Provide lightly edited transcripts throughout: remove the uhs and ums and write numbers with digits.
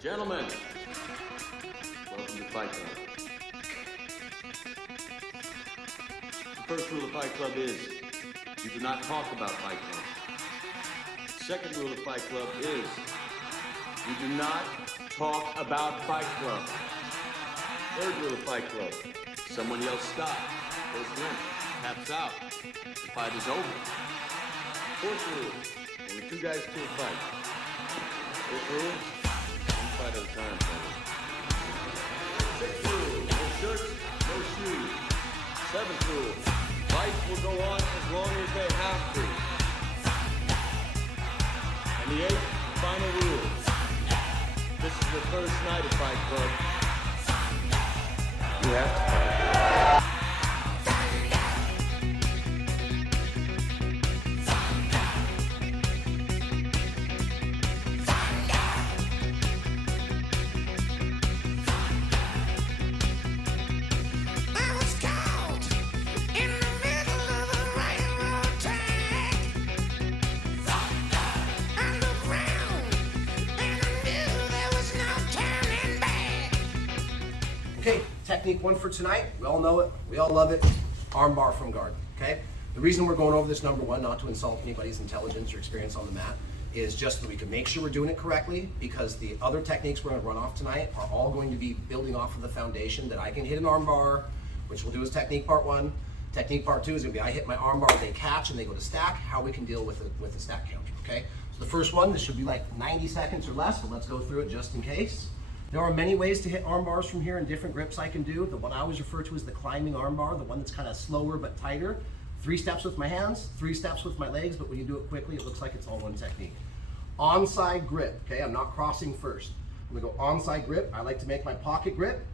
Gentlemen, welcome to Fight Club. The first rule of Fight Club is you do not talk about Fight Club. The second rule of Fight Club is you do not talk about Fight Club. Third rule of Fight Club, someone yells stop, goes limp, taps out, the fight is over. Fourth rule, only 2 guys to a fight. Fifth rule, 1 fight at a time, fellas. Sixth rule, no shirts, no shoes. Seventh rule, fights will go on as long as they have to. And the 8th, final rule, this is the first night of Fight Club. You have to fight. Okay, technique 1 for tonight. We all know it. We all love it. Arm bar from guard, okay? The reason we're going over this, number 1, not to insult anybody's intelligence or experience on the mat, is just that we can make sure we're doing it correctly, because the other techniques we're going to run off tonight are all going to be building off of the foundation that I can hit an arm bar, which we'll do as technique part 1. Technique part 2 is going to be I hit my arm bar, they catch, and they go to stack, how we can deal with the stack counter, okay? So the first one, this should be like 90 seconds or less, so let's go through it just in case. There are many ways to hit arm bars from here and different grips I can do. The one I always refer to as the climbing arm bar, the one that's kind of slower but tighter. 3 steps with my hands, 3 steps with my legs, but when you do it quickly, it looks like it's all one technique. Onside grip, okay? I'm not crossing first. I'm gonna go onside grip. I like to make my pocket grip.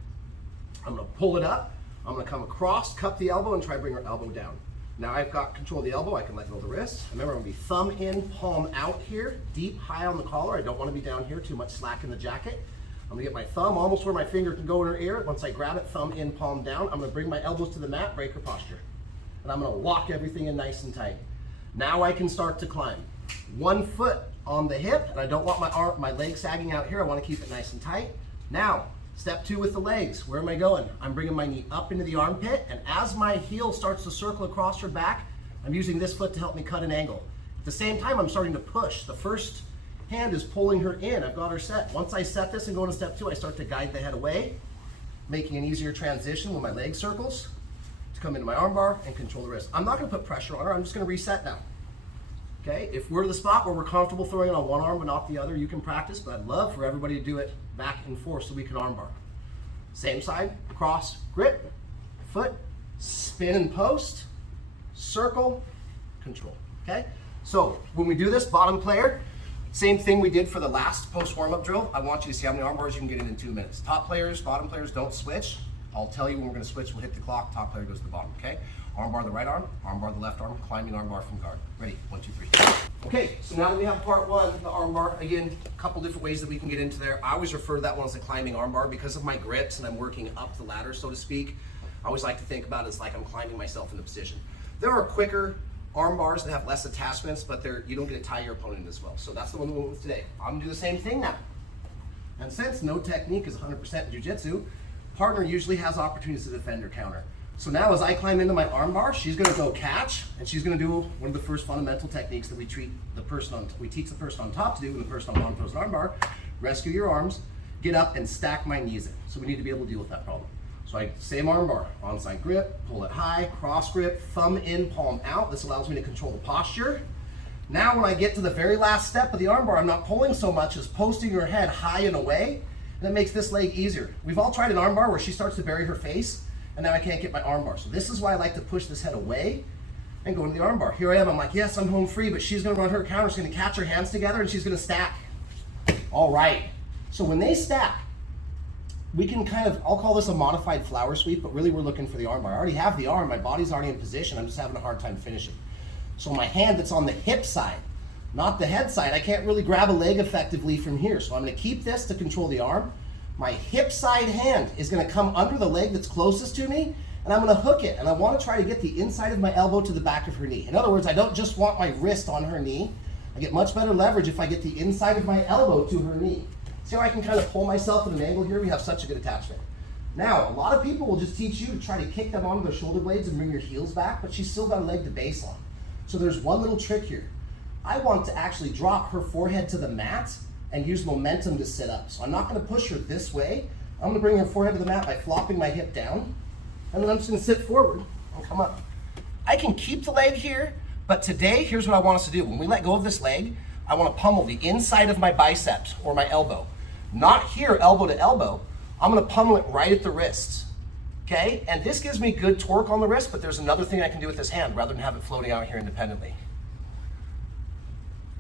I'm gonna pull it up. I'm gonna come across, cup the elbow, and try to bring our elbow down. Now I've got control of the elbow, I can let go of the wrist. Remember, I'm gonna be thumb in, palm out here, deep, high on the collar. I don't wanna be down here, too much slack in the jacket. I'm gonna get my thumb almost where my finger can go in her ear. Once I grab it, thumb in, palm down, I'm gonna bring my elbows to the mat, break her posture. And I'm gonna lock everything in nice and tight. Now I can start to climb. 1 foot on the hip, and I don't want my leg sagging out here. I wanna keep it nice and tight. Now, step 2 with the legs. Where am I going? I'm bringing my knee up into the armpit, and as my heel starts to circle across her back, I'm using this foot to help me cut an angle. At the same time, I'm starting to push. The first hand is pulling her in. I've got her set. Once I set this and go into step 2, I start to guide the head away, making an easier transition when my leg circles to come into my arm bar and control the wrist. I'm not going to put pressure on her. I'm just going to reset now. Okay, if we're to the spot where we're comfortable throwing it on one arm but not the other, you can practice, but I'd love for everybody to do it back and forth so we can arm bar. Same side, cross, grip, foot, spin and post, circle, control. Okay, so when we do this, bottom player, same thing we did for the last post warm-up drill. I want you to see how many arm bars you can get in 2 minutes. Top players, bottom players, don't switch. I'll tell you when we're gonna switch, we'll hit the clock, top player goes to the bottom, okay? Arm bar the right arm bar the left arm, climbing arm bar from guard. Ready, 1, 2, 3. Okay, so now that we have part 1, the arm bar, again, a couple different ways that we can get into there. I always refer to that one as the climbing arm bar because of my grips and I'm working up the ladder, so to speak. I always like to think about it as like I'm climbing myself into position. There are quicker arm bars that have less attachments, but you don't get to tie your opponent in as well. So that's the one we went with today. I'm gonna do the same thing now. And since no technique is 100% jiu-jitsu, partner usually has opportunities to defend or counter. So now as I climb into my arm bar, she's gonna go catch, and she's gonna do one of the first fundamental techniques that we teach the person on top to do when the person on bottom throws an arm bar. Rescue your arms, get up and stack my knees in. So we need to be able to deal with that problem. So same arm bar, onside grip, pull it high, cross grip, thumb in, palm out. This allows me to control the posture. Now when I get to the very last step of the arm bar, I'm not pulling so much as posting her head high and away, and it makes this leg easier. We've all tried an arm bar where she starts to bury her face, and now I can't get my arm bar. So this is why I like to push this head away and go into the arm bar. Here I am, I'm like, yes, I'm home free, but she's gonna run her counter, she's gonna catch her hands together, and she's gonna stack. All right, so when they stack, we can I'll call this a modified flower sweep, but really we're looking for the arm bar. I already have the arm, my body's already in position, I'm just having a hard time finishing. So my hand that's on the hip side, not the head side, I can't really grab a leg effectively from here. So I'm gonna keep this to control the arm. My hip side hand is gonna come under the leg that's closest to me, and I'm gonna hook it, and I wanna try to get the inside of my elbow to the back of her knee. In other words, I don't just want my wrist on her knee. I get much better leverage if I get the inside of my elbow to her knee. See how I can kind of pull myself at an angle here? We have such a good attachment. Now, a lot of people will just teach you to try to kick them onto their shoulder blades and bring your heels back, but she's still got a leg to base on. So there's one little trick here. I want to actually drop her forehead to the mat and use momentum to sit up. So I'm not going to push her this way. I'm going to bring her forehead to the mat by flopping my hip down, and then I'm just going to sit forward and come up. I can keep the leg here, but today, here's what I want us to do. When we let go of this leg, I want to pummel the inside of my biceps or my elbow. Not here, elbow to elbow. I'm going to pummel it right at the wrist, okay? And this gives me good torque on the wrist, but there's another thing I can do with this hand rather than have it floating out here independently.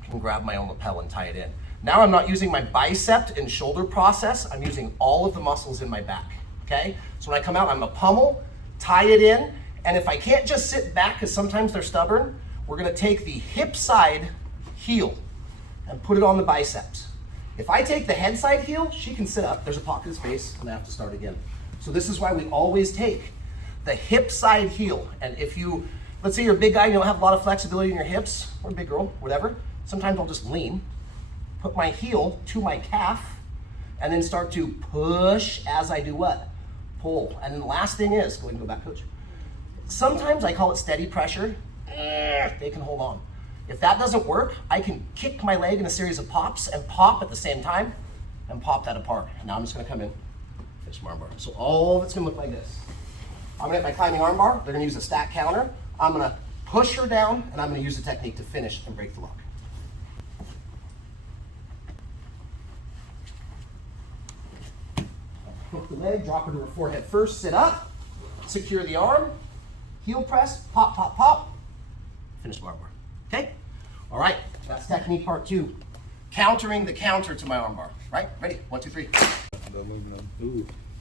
I can grab my own lapel and tie it in. Now I'm not using my bicep and shoulder process, I'm using all of the muscles in my back, okay? So when I come out, I'm going to pummel, tie it in, and if I can't just sit back, because sometimes they're stubborn, we're going to take the hip side heel and put it on the biceps. If I take the head side heel, she can sit up. There's a pocket of space, and I have to start again. So this is why we always take the hip side heel. And if you, let's say you're a big guy, you don't have a lot of flexibility in your hips, or a big girl, whatever, sometimes I'll just lean, put my heel to my calf, and then start to push as I do what? Pull. And then the last thing is, go ahead and go back, coach. Sometimes I call it steady pressure. They can hold on. If that doesn't work, I can kick my leg in a series of pops and pop at the same time and pop that apart. Now I'm just gonna come in, finish my arm bar. So all of it's gonna look like this. I'm gonna hit my climbing arm bar. They're gonna use a stack counter. I'm gonna push her down and I'm gonna use the technique to finish and break the lock. Hook the leg, drop her to her forehead first, sit up, secure the arm, heel press, pop, pop, pop, finish my arm bar. Okay? All right, that's technique part 2. Countering the counter to my arm bar. Right? Ready? 1, 2, 3.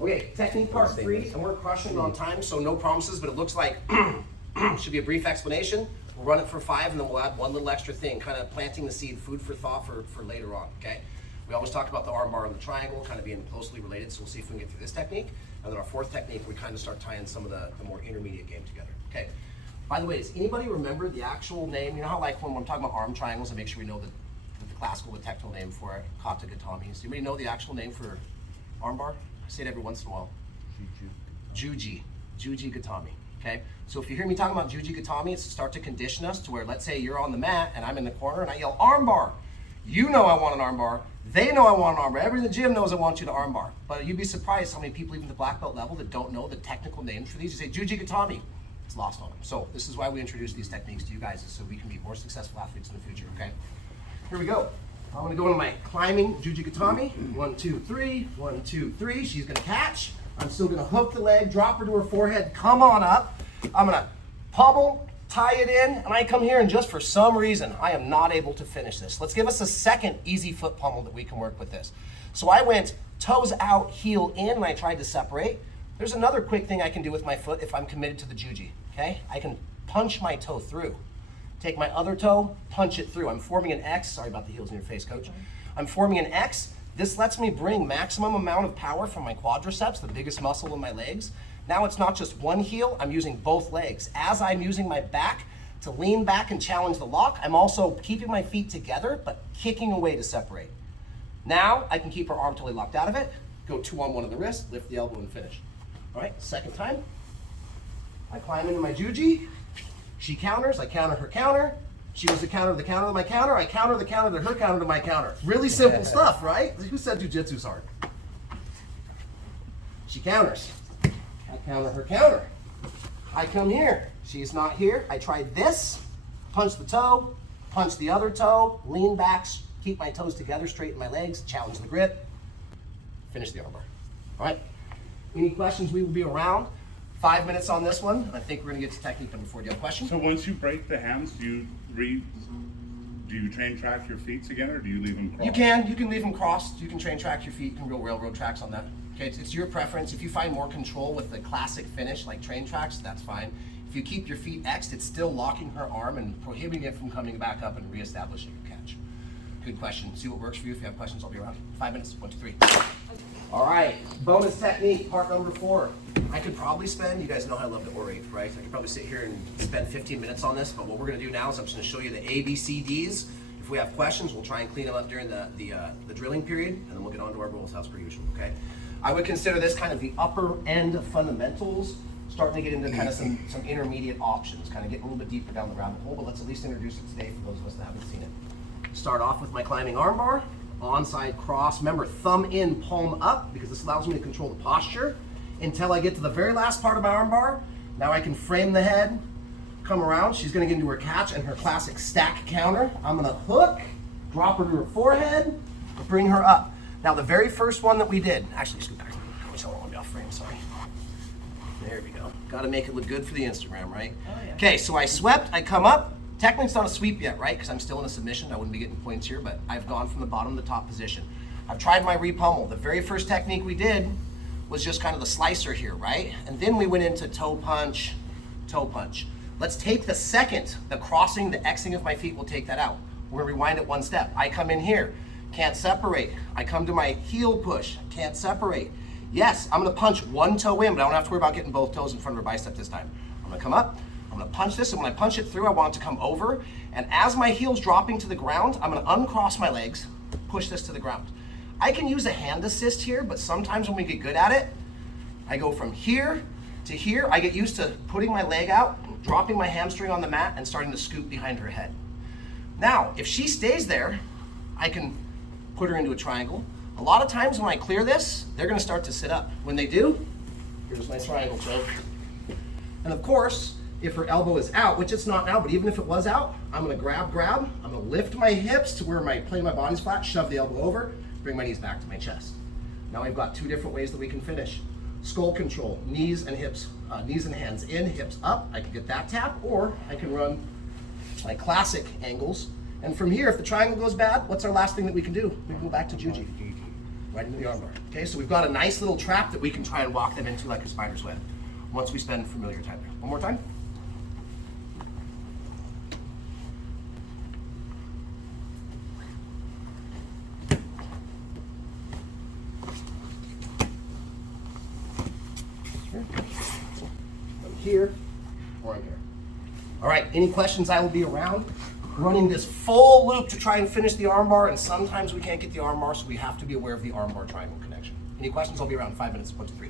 Okay, technique part 3, and we're crushing on time, so no promises, but it looks like should be a brief explanation. We'll run it for 5, and then we'll add one little extra thing, kind of planting the seed, food for thought for later on, okay? We always talk about the arm bar and the triangle kind of being closely related, so we'll see if we can get through this technique. And then our 4th technique, we kind of start tying some of the more intermediate game together, okay? By the way, does anybody remember the actual name? You know how like when I'm talking about arm triangles, I make sure we know the classical, the technical name for it, Kata Gatame. Does anybody know the actual name for arm bar? I say it every once in a while. Juji Gatame, okay? So if you hear me talking about Juji Gatame, it's to start to condition us to where, let's say you're on the mat and I'm in the corner and I yell arm bar. You know I want an arm bar. They know I want an arm bar. Everybody in the gym knows I want you to arm bar. But you'd be surprised how many people, even at the black belt level, that don't know the technical names for these. You say Juji Gatame. It's lost on them. So this is why we introduce these techniques to you guys, is so we can be more successful athletes in the future, okay? Here we go. I'm gonna go into my climbing Juji Gatame. 1, 2, 3, 1, 2, 3. She's gonna catch. I'm still gonna hook the leg, drop her to her forehead, come on up. I'm gonna pummel, tie it in, and I come here and just for some reason, I am not able to finish this. Let's give us a second easy foot pummel that we can work with this. So I went toes out, heel in, and I tried to separate. There's another quick thing I can do with my foot if I'm committed to the Juji, okay? I can punch my toe through. Take my other toe, punch it through. I'm forming an X. Sorry about the heels in your face, coach. I'm forming an X. This lets me bring maximum amount of power from my quadriceps, the biggest muscle in my legs. Now it's not just one heel, I'm using both legs. As I'm using my back to lean back and challenge the lock, I'm also keeping my feet together, but kicking away to separate. Now I can keep her arm totally locked out of it, go 2 on 1 of the wrist, lift the elbow and finish. All right, second time. I climb into my Juji. She counters, I counter her counter. She goes to counter the counter to my counter. I counter the counter to her counter to my counter. Really simple stuff, right? Who said jujitsu's hard? She counters. I counter her counter. I come here. She's not here. I try this. Punch the toe. Punch the other toe. Lean back. Keep my toes together. Straighten my legs. Challenge the grip. Finish the arm bar. All right. Any questions? We will be around. 5 minutes on this one. I think we're going to get to technique number 4. Do you have a question? So once you break the hands, do you train track your feet again, or do you leave them crossed? You can leave them crossed. You can train track your feet. You can go railroad tracks on that. Okay, it's your preference. If you find more control with the classic finish, like train tracks, that's fine. If you keep your feet X'd, it's still locking her arm and prohibiting it from coming back up and reestablishing your catch. Good question. See what works for you. If you have questions, I'll be around. 5 minutes. 1, 2, 3. All right, bonus technique, part number 4. I could probably spend, you guys know how I love to orate, right? I could probably sit here and spend 15 minutes on this, but what we're gonna do now is I'm just gonna show you the ABCDs, If we have questions, we'll try and clean them up during the drilling period, and then we'll get on to our goals as per usual, okay? I would consider this kind of the upper end of fundamentals, starting to get into kind of some intermediate options, kind of getting a little bit deeper down the rabbit hole, but let's at least introduce it today for those of us that haven't seen it. Start off with my climbing armbar, onside cross. Remember, thumb in, palm up, because this allows me to control the posture until I get to the very last part of my armbar. Now I can frame the head, come around. She's gonna get into her catch and her classic stack counter. I'm gonna hook, drop her to her forehead, bring her up. Now the very first one that we did, actually scoot back. I wish I don't want to be off frame, sorry. There we go. Gotta make it look good for the Instagram, right? Oh, yeah. Okay, so I swept, I come up. Technically it's not a sweep yet, right? Because I'm still in a submission. I wouldn't be getting points here, but I've gone from the bottom to the top position. I've tried my repummel. The very first technique we did was just kind of the slicer here, right? And then we went into toe punch, toe punch. Let's take the second, the crossing, the Xing of my feet, we'll take that out. We're gonna rewind it one step. I come in here, can't separate. I come to my heel push, can't separate. Yes, I'm gonna punch one toe in, but I don't have to worry about getting both toes in front of her bicep this time. I'm gonna come up, I'm gonna punch this, and when I punch it through, I want it to come over. And as my heel's dropping to the ground, I'm gonna uncross my legs, push this to the ground. I can use a hand assist here, but sometimes when we get good at it, I go from here to here. I get used to putting my leg out, dropping my hamstring on the mat, and starting to scoop behind her head. Now, if she stays there, I can put her into a triangle. A lot of times when I clear this, they're gonna start to sit up. When they do, here's my triangle choke. And of course, if her elbow is out, which it's not now, but even if it was out, I'm gonna grab, I'm gonna lift my hips to where my plane of my body's flat, shove the elbow over, bring my knees back to my chest. Now we've got two different ways that we can finish. Skull control, knees and hips, knees and hands in, hips up. I can get that tap, or I can run my classic angles. And from here, if the triangle goes bad, what's our last thing that we can do? We can go back to Juji, right into the armbar. Okay, so we've got a nice little trap that we can try and walk them into like a spider's web once we spend familiar time there. One more time. I'm here, or I'm here. All right, any questions? I will be around running this full loop to try and finish the armbar, and sometimes we can't get the armbar, so we have to be aware of the armbar triangle connection. Any questions? I'll be around in 5 minutes, 1, 2, 3.